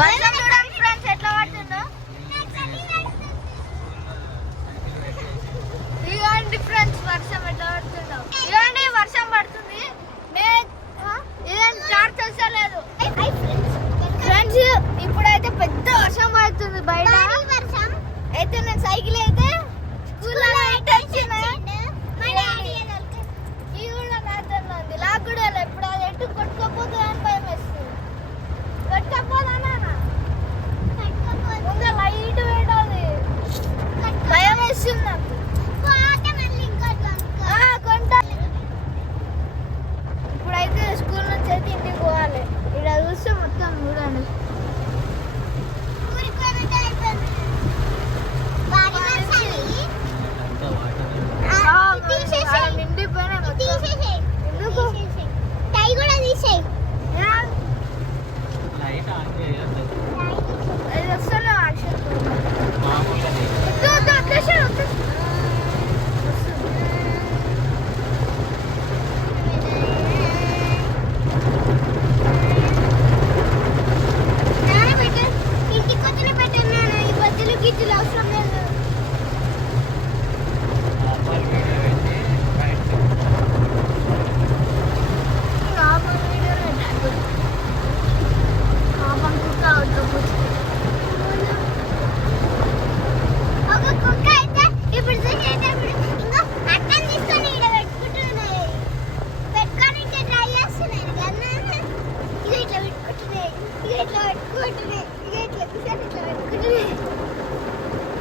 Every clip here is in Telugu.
వర్షం చూడండి ఫ్రెండ్స్ ఎట్లా పడుతుందో. ఇదిగోండి ఫ్రెండ్స్ వర్షం ఎట్లా పడుతుందో. ఇదిగోండి వర్షం పడుతుంది. నే ఇదేం చార్జ్ చేసలేదు ఫ్రెండ్స్ ఇప్పుడైతే పెద్ద వర్షం పడుతుంది బయట. అయితే నేను సైకిల్ అయితే లేదు. ఇప్పుడు అది ఎటు కొట్టుకోపోతుందో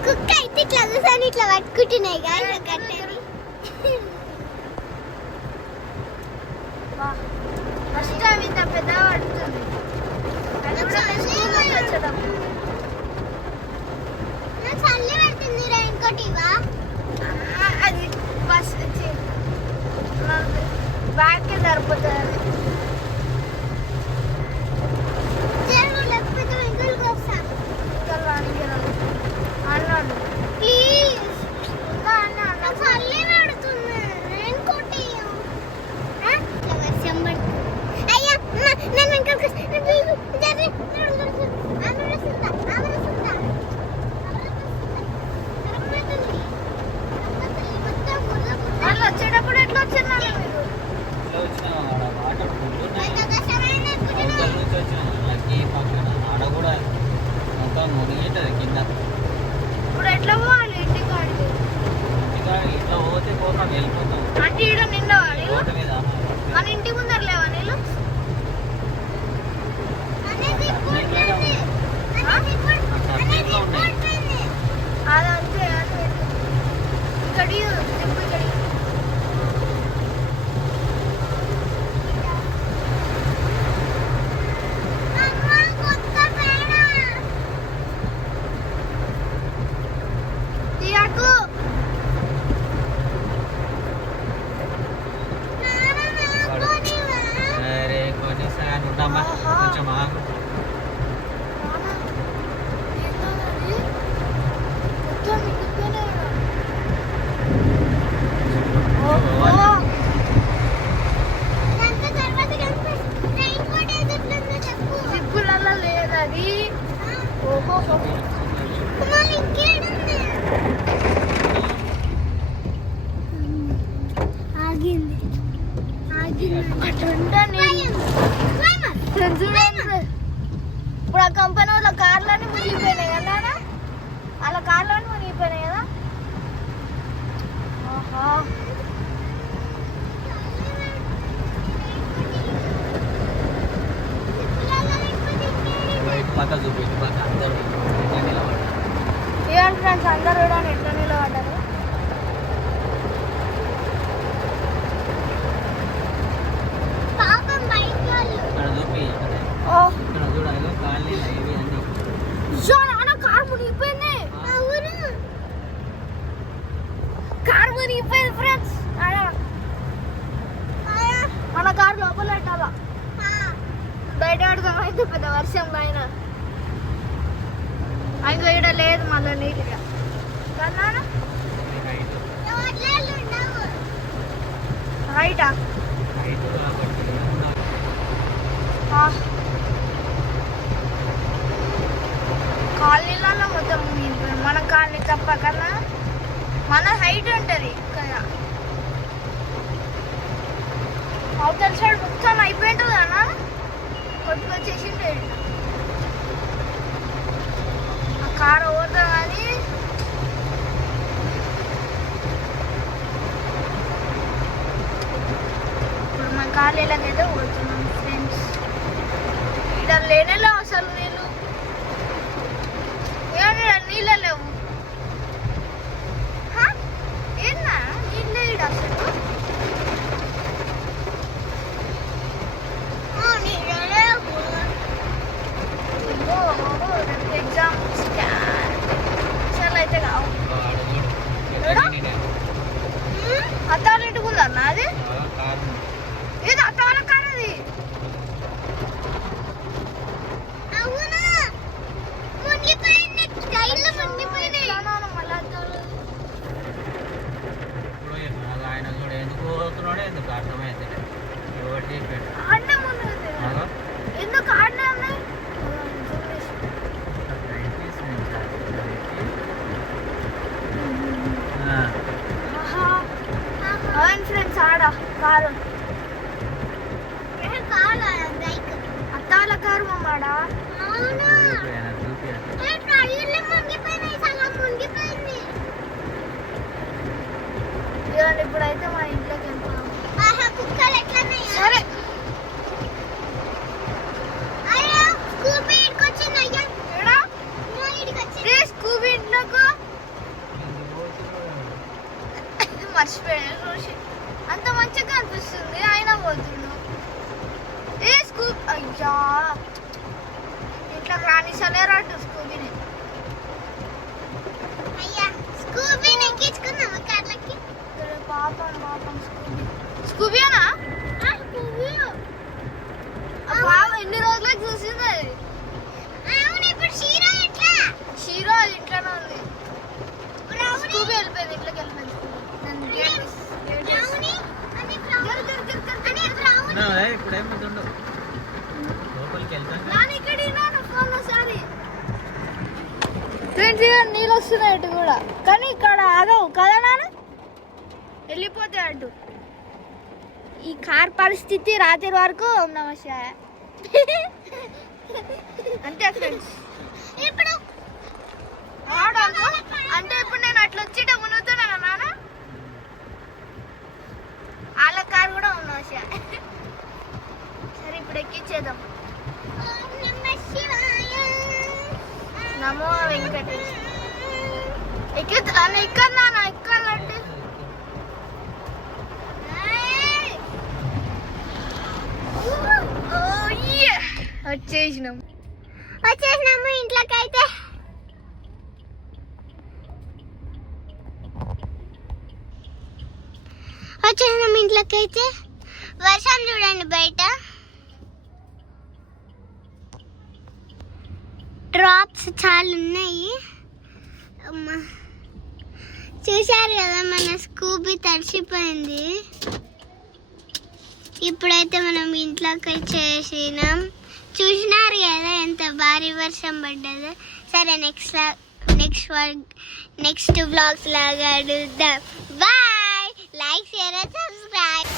కుక్క అయితే ఇట్లా కూర్చొని ఇట్లా పట్టుకుంటున్నాయి కానీ కట్టేది ఫస్ట్ టైం ఇంత పెద్ద పడుతుంది. చల్లి పడుతుంది. ఇంకోటి అది బస్ వచ్చి బ్యాగ్ సరిపోతుంది ఆగింది. ఇప్పుడు ఆ కంపెనీ వాళ్ళ కార్లన్నీ మునిగిపోయినాయి కదా? వాళ్ళ కార్లన్నీ మునిగిపోయినాయి కదా? ఆహా పక్క చూపి ఇటు పక్క అందరూ ఫ్రెండ్స్ అందరు కూడా ఎట్లా నిలబడ్డారు ఇక్కడ చూపి అదే ఓ ఇక్కడ చూడ ఇగో కాలనీ ఇవి అన్ని జో నాన్న కార్ మునిగిపోయింది. కార్ మునిగిపోయింది ఫ్రెండ్స్ మన కార్ లోపల పెట్టాలా? బయట పెడతాం అయితే పెద్ద వర్షం పైన. ఇంకా ఇక్కడ లేదు మళ్ళీ నీట్గా. కదా రైటా కాలనీలోనే మొత్తం మన కాలనీ తప్ప కదా మన హైట్ ఉంటుంది కదా. అవతల సైడ్ మొత్తం అయిపోయి ఉంటుంది కదా కొట్టుకొచ్చేసి ఆ కార్ ఓడతా కానీ ఇప్పుడు మన కాలనీలకైతే ఓడుతున్నాం ఫ్రెండ్స్ ఇక్కడ లేనేలా అసలు నేను నీళ్ళ లేవు హ? ఏందా నీళ్ళు ఈడ అసలు ఓ, ఓ, రేపు ఎగ్జామ్ స్టార్ట్ అసలు అయితే కావు వాడు చూడు. ఎక్కడ నేనే. అత్తాలు ఇటుకుందా అన్న అది ఆ, కారు. ఏది అత్తాల కాదు అది అవునా మునిగిపోయింది టైర్లు మునిగిపోయినాయి ఎట్లానో మళ్ళా అద్దాలు. ఇప్పుడు చెప్పిన ఆయన చూడు ఎందుకు పోతున్నాడో ఎందుకు అర్థమైతే ఒకటి చెప్పాడు ఆడనే ఉన్నది. ఆగో. ఎందుకు ఆడనే ఉన్నాయి ఆ, ఆహా. అవును ఫ్రెండ్స్ ఆడ కారు. అత్తాల కారు మాడ అవునా? చూపియాలి, ఇంట్లోకి ఫ్రెండ్స్ ఇక నీళ్ళు వస్తున్నాయి అటు కూడా. కానీ ఇక్కడ ఆగవు. కదా నాన్న? వెళ్ళిపోతాయి అటు. ఈ కార్ పరిస్థితి రాత్రి వరకు ఓం నమ శివాయ. అంతే ఫ్రెండ్స్. ఇప్పుడు అంటే ఇప్పుడు నేను అట్లా వచ్చేట మునుగుతున్నాను నాన్న వాళ్ళ కార్ కూడా ఓం నమ శివాయ. సరే ఇప్పుడు ఎక్కించేద్దాం ఓం నమః శివాయ నమో వెంకటేష్ ఎక్కిద్దా ఇక్కడ నాన్న ఇక్కడ అంటే ఏయ్! ఓ యే వచ్చేసినాం. వచ్చేసినాము ఇంట్లోకి అయితే వచ్చేసినాము ఇంట్లోకి అయితే వర్షం చూడండి బయట. డ్రాప్స్ చాలా ఉన్నాయి. చూశారు కదా మన స్కూబీ తడిసిపోయింది. ఇప్పుడైతే మనం ఇంట్లోకి వచ్చేసినాం. చూసినారు కదా ఎంత భారీ వర్షం పడ్డదో. సరే నెక్స్ట్ నెక్స్ట్ నెక్స్ట్ బ్లాగ్స్ లాగా అడుగుదాం. Bye like share subscribe